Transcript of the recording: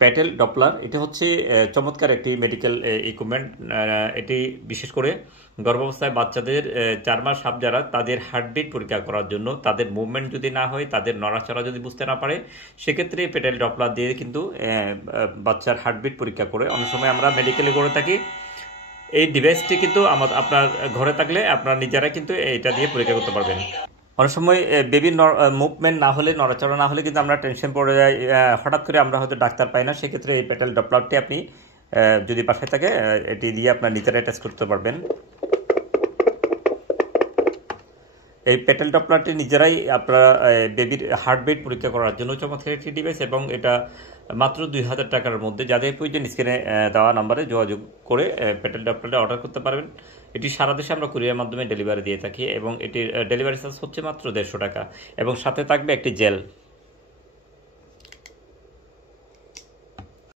Patel Doppler এটা হচ্ছে চমৎকার একটি মেডিকেল ইকুইপমেন্ট। এটি বিশেষ করে গর্ভাবস্থায় বাচ্চাদের 4 মাস আপ যারা তাদের হার্টবিট পরীক্ষা করার জন্য, তাদের মুভমেন্ট যদি না হয়, তাদের নড়াচড়া যদি বুঝতে না পারে, সেক্ষেত্রে প্যাটেল ডপলার দিয়ে কিন্তু বাচ্চার হার্টবিট পরীক্ষা করে অনেক সময় আমরা মেডিকেলে করে থাকি। এই ডিভাইসটি কিন্তু আপনার ঘরে থাকলে আপনার নিজেরা কিন্তু এটা দিয়ে পরীক্ষা করতে পারবেন। অনেক সময় বেবির মুভমেন্ট না হলে, নড়াচড়া না হলে কিন্তু আমরা টেনশন পড়ে যাই, হঠাৎ করে আমরা হয়তো ডাক্তার পাই না। সেক্ষেত্রে এই প্যাটেল ডপলারটি আপনি যদি বাসায় থাকে এটি দিয়ে আপনার নিজেরাই টেস্ট করতে পারবেন। এই প্যাটেল ডপলারটি নিজেরাই আপনারা বেবির হার্টবিট পরীক্ষা করার জন্য চমৎকার একটি ডিভাইস, এবং এটা মাত্র 2000 টাকার মধ্যে। যাদের প্রয়োজন স্ক্রিনে দেওয়া নাম্বারে যোগাযোগ করে প্যাটেল ডপলারটা অর্ডার করতে পারবেন। এটি সারা দেশে আমরা কুরিয়ার মাধ্যমে ডেলিভারি দিয়ে থাকি, এবং এটির ডেলিভারি চার্জ হচ্ছে মাত্র 150 টাকা, এবং সাথে থাকবে একটি জেল।